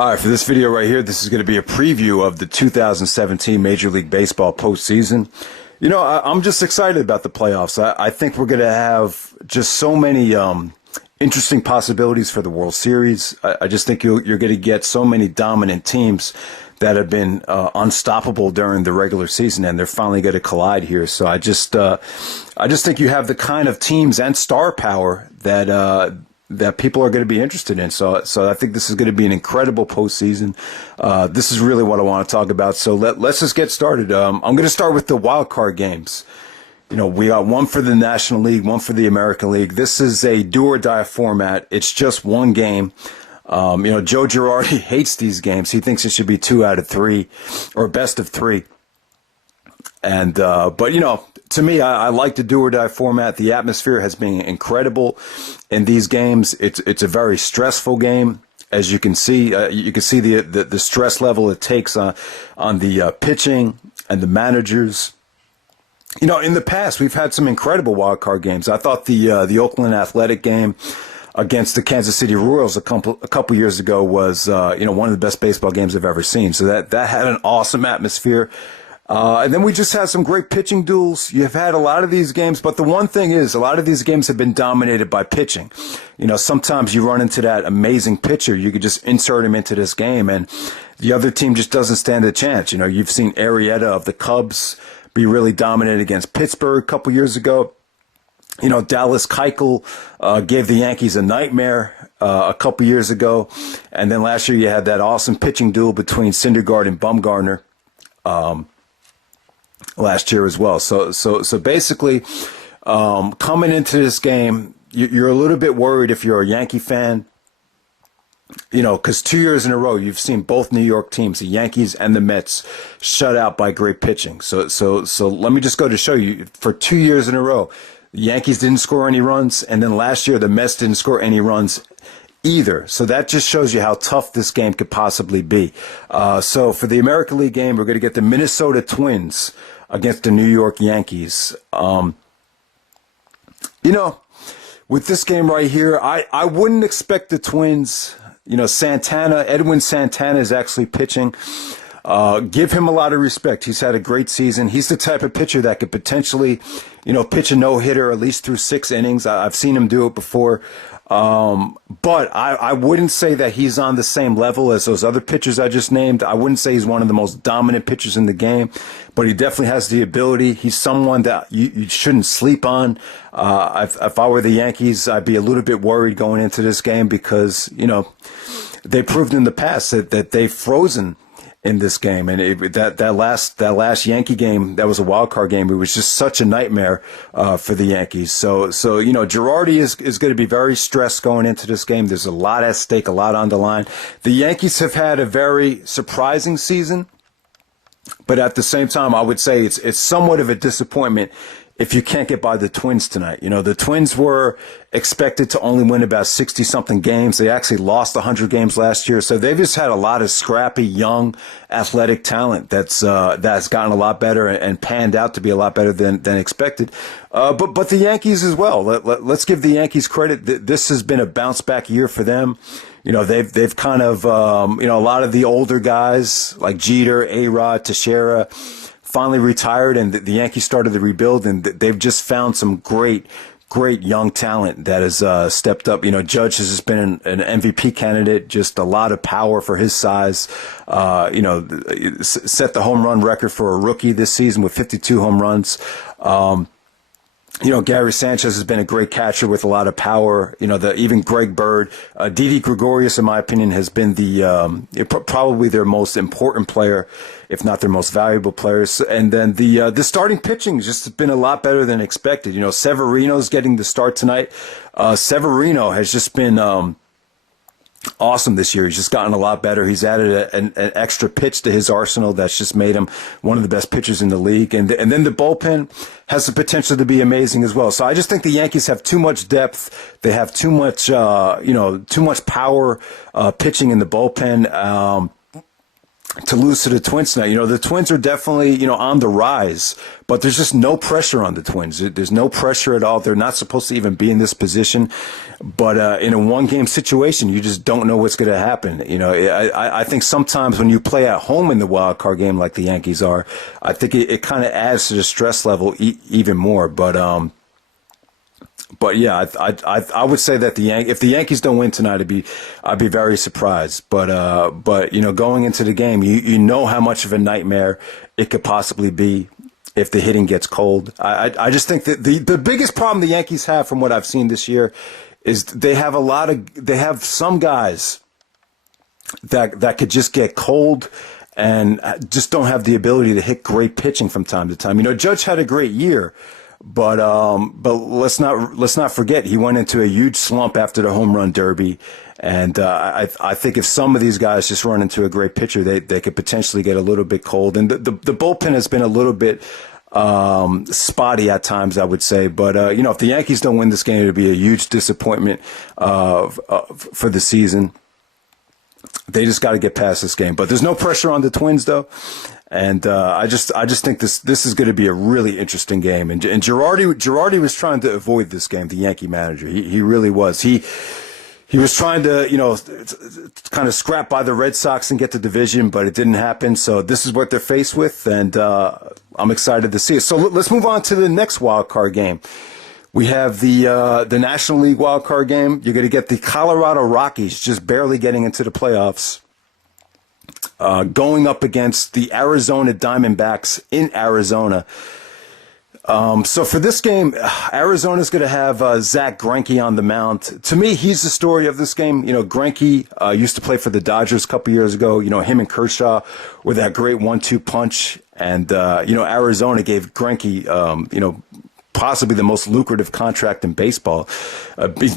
All right, for this video right here, this is going to be a preview of the 2017 Major League Baseball postseason. You know, I'm just excited about the playoffs. I think we're going to have just so many interesting possibilities for the World Series. I just think you're going to get so many dominant teams that have been unstoppable during the regular season, and they're finally going to collide here. So I just think you have the kind of teams and star power that people are going to be interested in. So I think this is going to be an incredible postseason. This is really what I want to talk about. So let's just get started. I'm going to start with the wild card games. You know, we got one for the National League, one for the American League. This is a do or die format. It's just one game. You know, Joe Girardi hates these games. He thinks it should be 2 out of 3 or best of 3. And, but you know, to me, I like the do or die format. The atmosphere has been incredible in these games. It's a very stressful game, as you can see. You can see the stress level it takes on the pitching and the managers. You know, in the past, we've had some incredible wild card games. I thought the Oakland Athletic game against the Kansas City Royals a couple years ago was you know, one of the best baseball games I've ever seen. So that had an awesome atmosphere. And then we just had some great pitching duels. You've had a lot of these games, but the one thing is, a lot of these games have been dominated by pitching. You know, sometimes you run into that amazing pitcher. You could just insert him into this game, and the other team just doesn't stand a chance. You know, you've seen Arrieta of the Cubs be really dominant against Pittsburgh a couple years ago. You know, Dallas Keuchel gave the Yankees a nightmare a couple years ago. And then last year you had that awesome pitching duel between Syndergaard and Bumgarner last year as well. So basically, coming into this game, you're a little bit worried if you're a Yankee fan. You know, because 2 years in a row, you've seen both New York teams, the Yankees and the Mets, shut out by great pitching. So let me just go to show you, for 2 years in a row, the Yankees didn't score any runs, and then last year the Mets didn't score any runs either. So that just shows you how tough this game could possibly be. So for the American League game, we're going to get the Minnesota Twins against the New York Yankees. You know, with this game right here, I wouldn't expect the Twins. You know, Edwin Santana is actually pitching. Give him a lot of respect. He's had a great season. He's the type of pitcher that could potentially, you know, pitch a no-hitter at least through 6 innings. I've seen him do it before. But I wouldn't say that he's on the same level as those other pitchers I just named. I wouldn't say he's one of the most dominant pitchers in the game, but he definitely has the ability. He's someone that you shouldn't sleep on. If I were the Yankees, I'd be a little bit worried going into this game because, you know, they proved in the past that they've frozen in this game, and that last Yankee game, that was a wild card game. It was just such a nightmare for the Yankees. So you know, Girardi is going to be very stressed going into this game. There's a lot at stake, a lot on the line. The Yankees have had a very surprising season, but at the same time, I would say it's somewhat of a disappointment if you can't get by the Twins tonight. You know, the Twins were expected to only win about 60-something games. They actually lost 100 games last year. So they've just had a lot of scrappy, young, athletic talent that's gotten a lot better and panned out to be a lot better than expected. But the Yankees as well. Let's give the Yankees credit. This has been a bounce-back year for them. You know, they've kind of, you know, a lot of the older guys like Jeter, A-Rod, Teixeira, finally retired, and the Yankees started the rebuild, and they've just found some great young talent that has stepped up. You know, Judge has just been an MVP candidate, just a lot of power for his size. You know, set the home run record for a rookie this season with 52 home runs. You know, Gary Sanchez has been a great catcher with a lot of power. You know, even Greg Bird, Didi Gregorius, in my opinion, has been probably their most important player, if not their most valuable players. And then the starting pitching has just been a lot better than expected. You know, Severino's getting the start tonight. Severino has just been awesome this year. He's just gotten a lot better. He's added an extra pitch to his arsenal that's just made him one of the best pitchers in the league. And then the bullpen has the potential to be amazing as well. So I just think the Yankees have too much depth. They have too much, you know, too much power pitching in the bullpen. to lose to the Twins tonight. The Twins are definitely, on the rise, but there's just no pressure on the Twins. There's no pressure at all. They're not supposed to even be in this position, but in a one-game situation, you just don't know what's going to happen. I think sometimes when you play at home in the wild card game like the Yankees are, I think it kind of adds to the stress level even more. But yeah, I would say that if the Yankees don't win tonight, I'd be very surprised. But going into the game, you know how much of a nightmare it could possibly be if the hitting gets cold. I just think that the biggest problem the Yankees have, from what I've seen this year, is they have some guys that could just get cold and just don't have the ability to hit great pitching from time to time. Judge had a great year. But let's not forget, he went into a huge slump after the home run derby, and I think if some of these guys just run into a great pitcher, they could potentially get a little bit cold. And the bullpen has been a little bit spotty at times, I would say. But if the Yankees don't win this game, it'll be a huge disappointment for the season. They just got to get past this game. But there's no pressure on the Twins, though. And I just think this is going to be a really interesting game. And Girardi was trying to avoid this game. The Yankee manager, he really was. He was trying to kind of scrap by the Red Sox and get the division, but it didn't happen. So this is what they're faced with, and I'm excited to see it. So let's move on to the next wild card game. We have the National League wild card game. You're going to get the Colorado Rockies just barely getting into the playoffs. Going up against the Arizona Diamondbacks in Arizona. So for this game, Arizona's going to have Zack Greinke on the mound. To me, he's the story of this game. Greinke used to play for the Dodgers a couple years ago. Him and Kershaw with that great 1-2 punch. And, Arizona gave Greinke, possibly the most lucrative contract in baseball.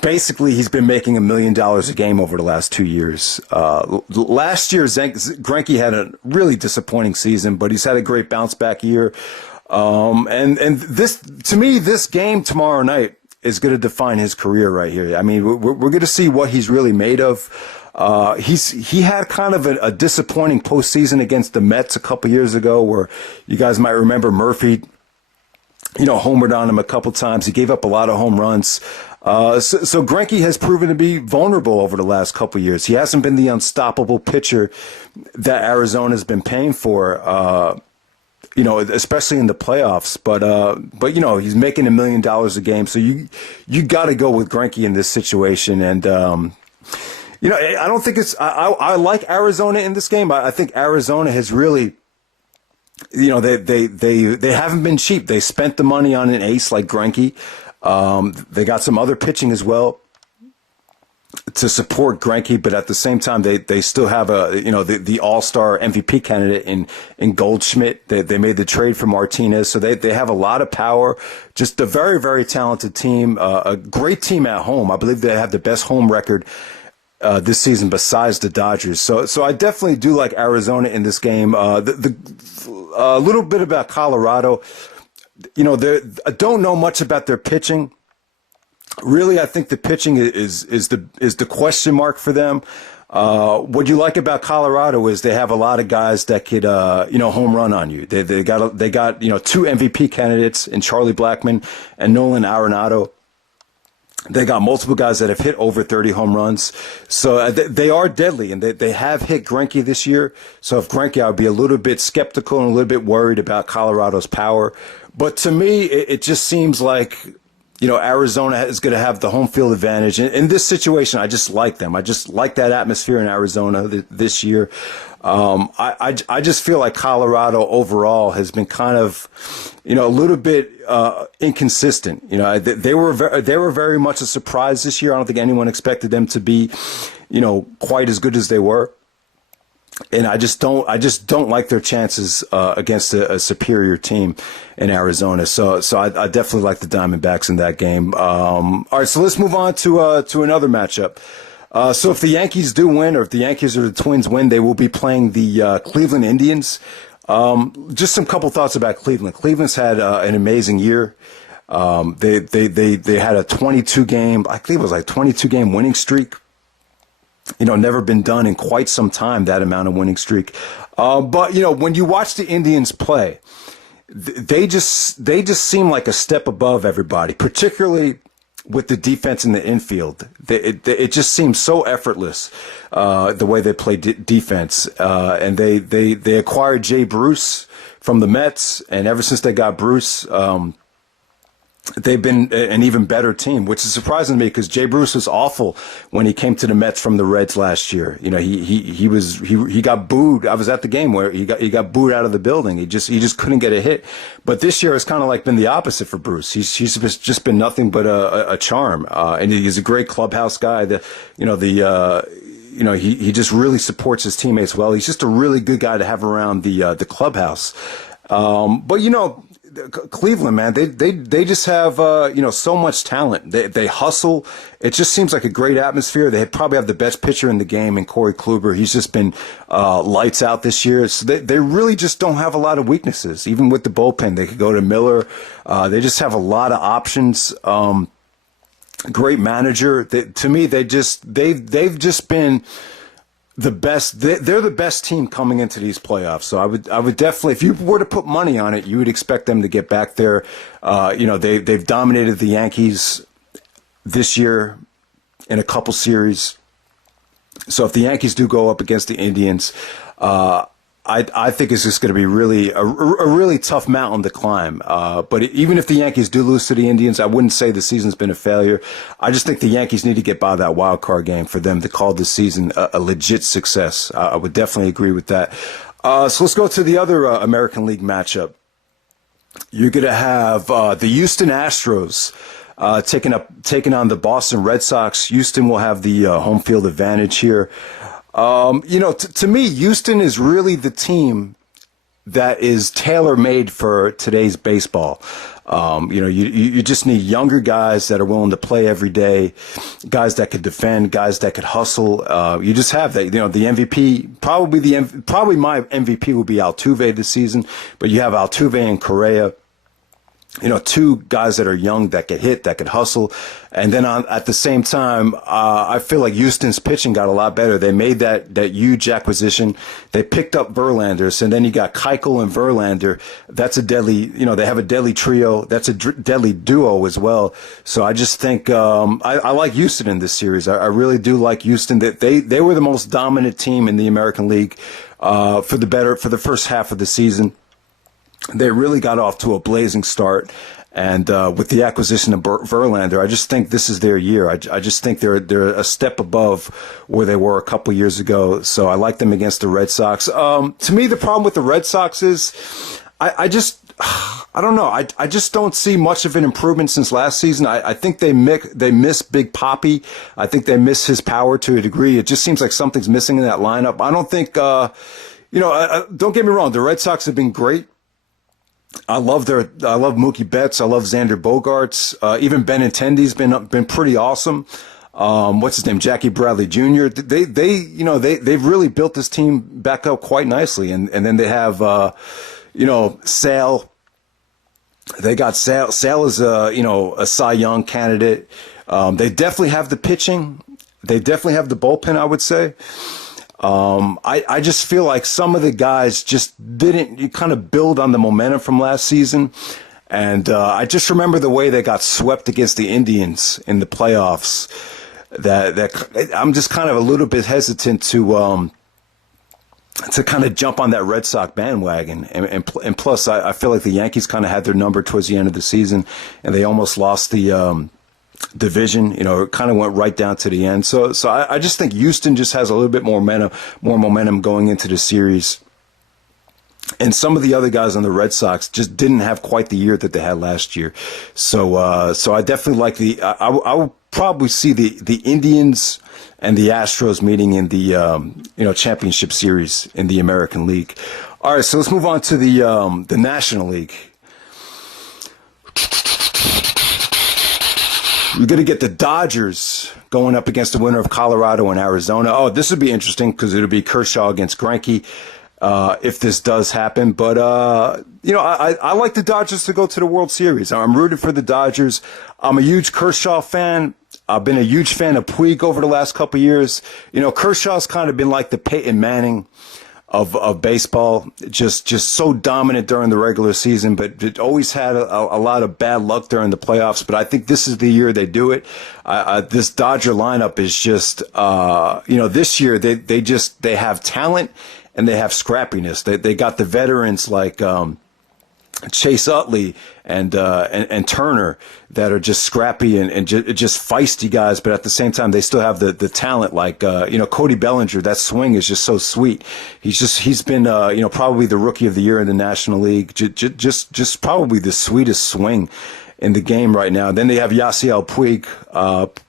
Basically, he's been making $1 million a game over the last 2 years. Last year, Greinke had a really disappointing season, but he's had a great bounce back year. And this, to me, this game tomorrow night is going to define his career right here. I mean, we're going to see what he's really made of. He had kind of a disappointing postseason against the Mets a couple years ago, where you guys might remember Murphy, homered on him a couple times. He gave up a lot of home runs. So Greinke has proven to be vulnerable over the last couple years. He hasn't been the unstoppable pitcher that Arizona's been paying for, especially in the playoffs. But he's making $1 million a game. So you got to go with Greinke in this situation. And, I don't think I like Arizona in this game. I think Arizona has really, they haven't been cheap. They spent the money on an ace like Greinke. They got some other pitching as well to support Greinke, but at the same time, they still have the all-star MVP candidate in Goldschmidt. They made the trade for Martinez, so they have a lot of power. Just a very, very talented team, a great team at home. I believe they have the best home record this season besides the Dodgers. So I definitely do like Arizona in this game. A little bit about Colorado. I don't know much about their pitching. Really, I think the pitching is the question mark for them. What you like about Colorado is they have a lot of guys that could home run on you. They got 2 MVP candidates in Charlie Blackmon and Nolan Arenado. They got multiple guys that have hit over 30 home runs. So they are deadly, and they have hit Greinke this year. So if Greinke, I would be a little bit skeptical and a little bit worried about Colorado's power. But to me, it just seems like, Arizona is going to have the home field advantage. In this situation, I just like them. I just like that atmosphere in Arizona this year. I just feel like Colorado overall has been kind of, a little bit inconsistent. They were very much a surprise this year. I don't think anyone expected them to be, quite as good as they were. And I just don't like their chances against a superior team in Arizona. So I definitely like the Diamondbacks in that game. All right, so let's move on to another matchup. So if the Yankees do win, or if the Yankees or the Twins win, they will be playing the Cleveland Indians. Just some couple thoughts about Cleveland. Cleveland's had an amazing year. They had a 22-game, I believe it was like 22-game winning streak. Never been done in quite some time, that amount of winning streak. But when you watch the Indians play, they just seem like a step above everybody, particularly with the defense in the infield. It just seems so effortless, the way they play defense. And they acquired Jay Bruce from the Mets, and ever since they got Bruce, they've been an even better team, which is surprising to me because Jay Bruce was awful when he came to the Mets from the Reds last year. He got booed. I was at the game where he got booed out of the building. He just couldn't get a hit. But this year it's kind of like been the opposite for Bruce. He's just been nothing but a charm. And he's a great clubhouse guy. He just really supports his teammates well. He's just a really good guy to have around the clubhouse. But Cleveland, man, they just have so much talent. They hustle. It just seems like a great atmosphere. They probably have the best pitcher in the game in Corey Kluber. He's just been lights out this year. So they really just don't have a lot of weaknesses. Even with the bullpen, they could go to Miller. They just have a lot of options. Great manager. To me, they've just been the best. They're the best team coming into these playoffs. So I would definitely, if you were to put money on it, you would expect them to get back there. They've dominated the Yankees this year in a couple series. So if the Yankees do go up against the Indians, I think it's just going to be really a really tough mountain to climb. But even if the Yankees do lose to the Indians, I wouldn't say the season's been a failure. I just think the Yankees need to get by that wild card game for them to call this season a legit success. I would definitely agree with that. So let's go to the other American League matchup. You're going to have the Houston Astros taking on the Boston Red Sox. Houston will have the home field advantage here. To me, Houston is really the team that is tailor-made for today's baseball. You just need younger guys that are willing to play every day, guys that could defend, guys that could hustle. You just have that. The MVP, probably my MVP will be Altuve this season, but you have Altuve and Correa. Two guys that are young, that could hit, that could hustle. And then at the same time, I feel like Houston's pitching got a lot better. They made that huge acquisition. They picked up Verlander. And then you got Keuchel and Verlander. That's a deadly, they have a deadly trio. That's a deadly duo as well. So I just think, I like Houston in this series. I really do like Houston. They were the most dominant team in the American League, for the first half of the season. They really got off to a blazing start, and with the acquisition of Verlander, I just think this is their year. I just think they're a step above where they were a couple years ago. So I like them against the Red Sox. To me, the problem with the Red Sox is I don't know. I just don't see much of an improvement since last season. I think they miss Big Papi. I think they miss his power to a degree. It just seems like something's missing in that lineup. I don't think. Don't get me wrong. The Red Sox have been great. I love Mookie Betts. I love Xander Bogaerts. Even Benintendi's been pretty awesome. What's his name? Jackie Bradley Jr. They've really built this team back up quite nicely. And then they have, Sale. They got Sale. Sale is a Cy Young candidate. They definitely have the pitching. They definitely have the bullpen, I would say. I just feel like some of the guys just didn't kind of build on the momentum from last season. And I just remember the way they got swept against the Indians in the playoffs. That I'm just kind of a little bit hesitant to kind of jump on that Red Sox bandwagon. And plus, I feel like the Yankees kind of had their number towards the end of the season, and they almost lost the division. It kind of went right down to the end. So I just think Houston just has a little bit more momentum going into the series. And some of the other guys on the Red Sox just didn't have quite the year that they had last year. So I definitely like I will probably see the Indians and the Astros meeting in the championship series in the American League. All right, so let's move on to the National League. You're going to get the Dodgers going up against the winner of Colorado and Arizona. Oh, this would be interesting because it'll be Kershaw against Greinke if this does happen. But, I like the Dodgers to go to the World Series. I'm rooting for the Dodgers. I'm a huge Kershaw fan. I've been a huge fan of Puig over the last couple of years. Kershaw's kind of been like the Peyton Manning of baseball, just so dominant during the regular season, but it always had a lot of bad luck during the playoffs. But I think this is the year they do it. This Dodger lineup is just, this year they have talent and they have scrappiness. They got the veterans like Chase Utley and Turner that are just scrappy and just feisty guys, but at the same time they still have the talent like Cody Bellinger. That swing is just so sweet. He's been probably the rookie of the year in the National League. Just probably the sweetest swing in the game right now. Then they have Yasiel Puig,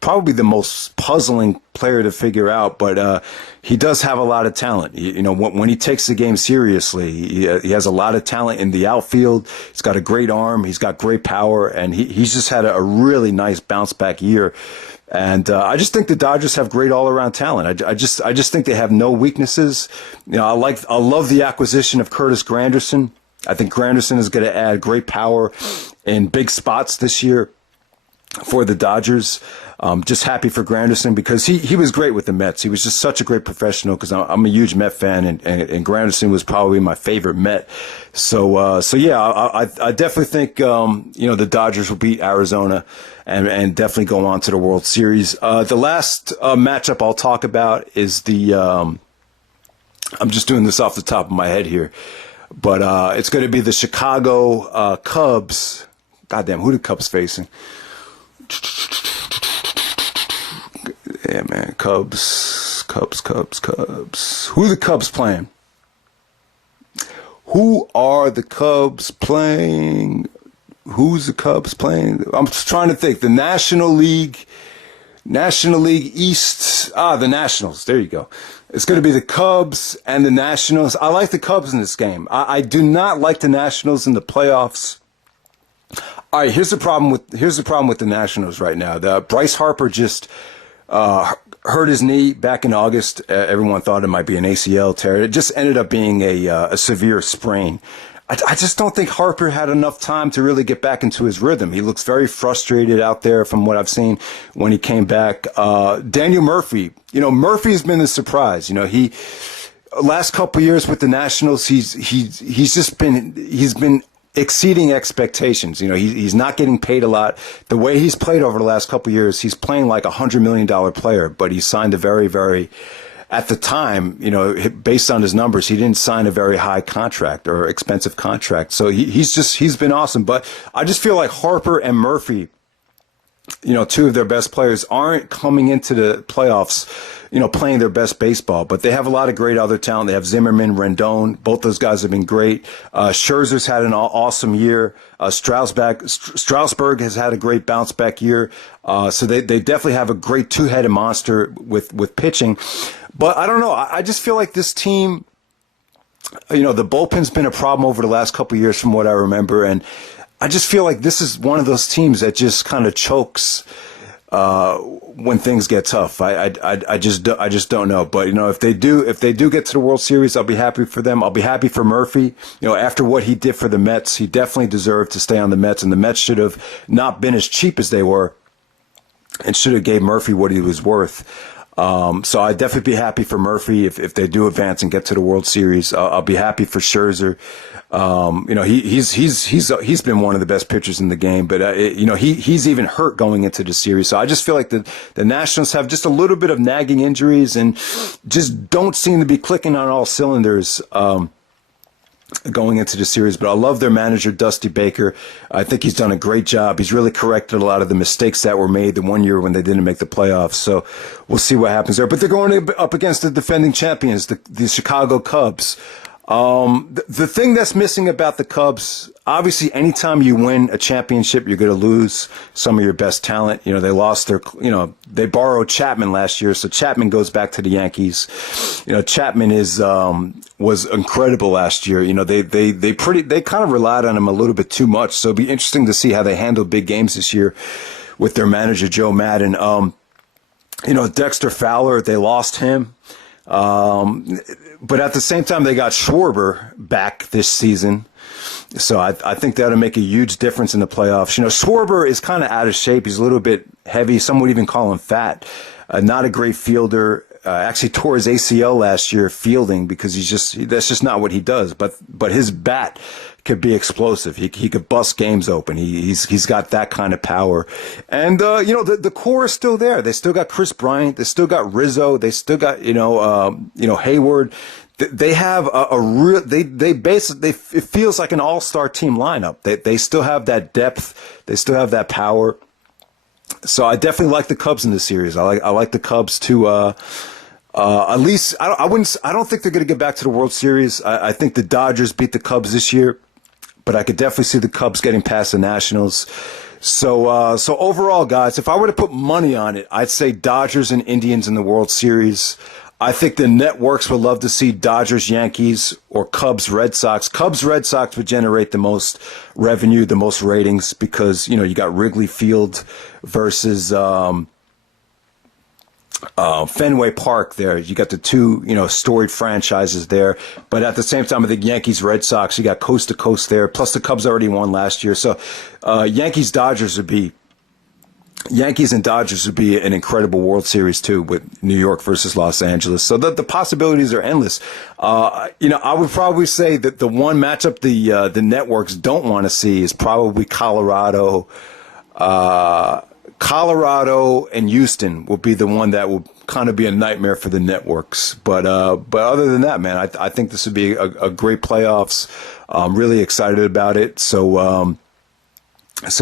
probably the most puzzling player to figure out, but he does have a lot of talent. When he takes the game seriously, he has a lot of talent in the outfield. He's got a great arm. He's got great power, and he's just had a really nice bounce back year. And I just think the Dodgers have great all around talent. I just think they have no weaknesses. I love the acquisition of Curtis Granderson. I think Granderson is going to add great power in big spots this year for the Dodgers. Just happy for Granderson because he was great with the Mets. He was just such a great professional because I'm a huge Met fan, and Granderson was probably my favorite Met. So yeah, I definitely think the Dodgers will beat Arizona and definitely go on to the World Series. The last matchup I'll talk about is I'm just doing this off the top of my head here. But it's going to be the Chicago Cubs. Goddamn, who the Cubs facing? Yeah, man, Cubs. Who are the Cubs playing? Who are the Cubs playing? Who's the Cubs playing? I'm just trying to think. The National League East. The Nationals. There you go. It's going to be the Cubs and the Nationals. I like the Cubs in this game. I do not like the Nationals in the playoffs. All right, here's the problem with the Nationals right now. Bryce Harper just hurt his knee back in August. Everyone thought it might be an ACL tear. It just ended up being a severe sprain. I just don't think Harper had enough time to really get back into his rhythm. He looks very frustrated out there from what I've seen when he came back. Daniel Murphy, Murphy's been the surprise. He last couple of years with the Nationals, he's been exceeding expectations. He's not getting paid a lot. The way he's played over the last couple of years, he's playing like $100 million player, but he signed a very, very, at the time, based on his numbers, he didn't sign a very high contract or expensive contract. So he's been awesome. But I just feel like Harper and Murphy, two of their best players, aren't coming into the playoffs, playing their best baseball. But they have a lot of great other talent. They have Zimmerman, Rendon. Both those guys have been great. Scherzer's had an awesome year. Strasburg has had a great bounce back year. So they definitely have a great two-headed monster with pitching. But I don't know. I just feel like this team, the bullpen's been a problem over the last couple of years from what I remember. And I just feel like this is one of those teams that just kind of chokes when things get tough. I just don't know. But if they do get to the World Series, I'll be happy for them. I'll be happy for Murphy. After what he did for the Mets, he definitely deserved to stay on the Mets, and the Mets should have not been as cheap as they were, and should have gave Murphy what he was worth. So I'd definitely be happy for Murphy if they do advance and get to the World Series. I'll be happy for Scherzer. He's been one of the best pitchers in the game, but he's even hurt going into the series. So I just feel like the Nationals have just a little bit of nagging injuries and just don't seem to be clicking on all cylinders. Going into the series, but I love their manager, Dusty Baker. I think he's done a great job. He's really corrected a lot of the mistakes that were made the one year when they didn't make the playoffs. So we'll see what happens there. But they're going up against the defending champions, the Chicago Cubs. The thing that's missing about the Cubs, obviously, anytime you win a championship, you're going to lose some of your best talent. They lost they borrowed Chapman last year, so Chapman goes back to the Yankees. Chapman was incredible last year. They kind of relied on him a little bit too much. So it'll be interesting to see how they handle big games this year with their manager, Joe Madden. Dexter Fowler, they lost him. But at the same time, they got Schwarber back this season. So I think that'll make a huge difference in the playoffs. Schwarber is kind of out of shape. He's a little bit heavy. Some would even call him fat. Not a great fielder. actually tore his ACL last year fielding because that's just not what he does. But his bat could be explosive. He could bust games open. He's got that kind of power. And the core is still there. They still got Chris Bryant. They still got Rizzo. They still got Hayward. They have a real. They basically it feels like an all-star team lineup. They still have that depth. They still have that power. So I definitely like the Cubs in this series. I like the Cubs to at least I don't think they're going to get back to the World Series. I think the Dodgers beat the Cubs this year, but I could definitely see the Cubs getting past the Nationals. So overall, guys, if I were to put money on it, I'd say Dodgers and Indians in the World Series. I think the networks would love to see Dodgers, Yankees, or Cubs, Red Sox. Cubs, Red Sox would generate the most revenue, the most ratings, because, you got Wrigley Field versus Fenway Park there. You got the two, storied franchises there. But at the same time, I think Yankees, Red Sox, you got coast to coast there. Plus the Cubs already won last year. So Yankees and Dodgers would be an incredible World Series too, with New York versus Los Angeles. So the possibilities are endless. I would probably say that the one matchup the networks don't want to see is probably Colorado. Colorado and Houston will be the one that will kind of be a nightmare for the networks. But other than that, man, I think this would be a great playoffs. I'm really excited about it. So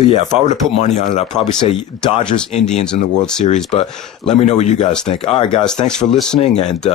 yeah, if I were to put money on it, I'd probably say Dodgers, Indians in the World Series. But let me know what you guys think. All right, guys, thanks for listening, and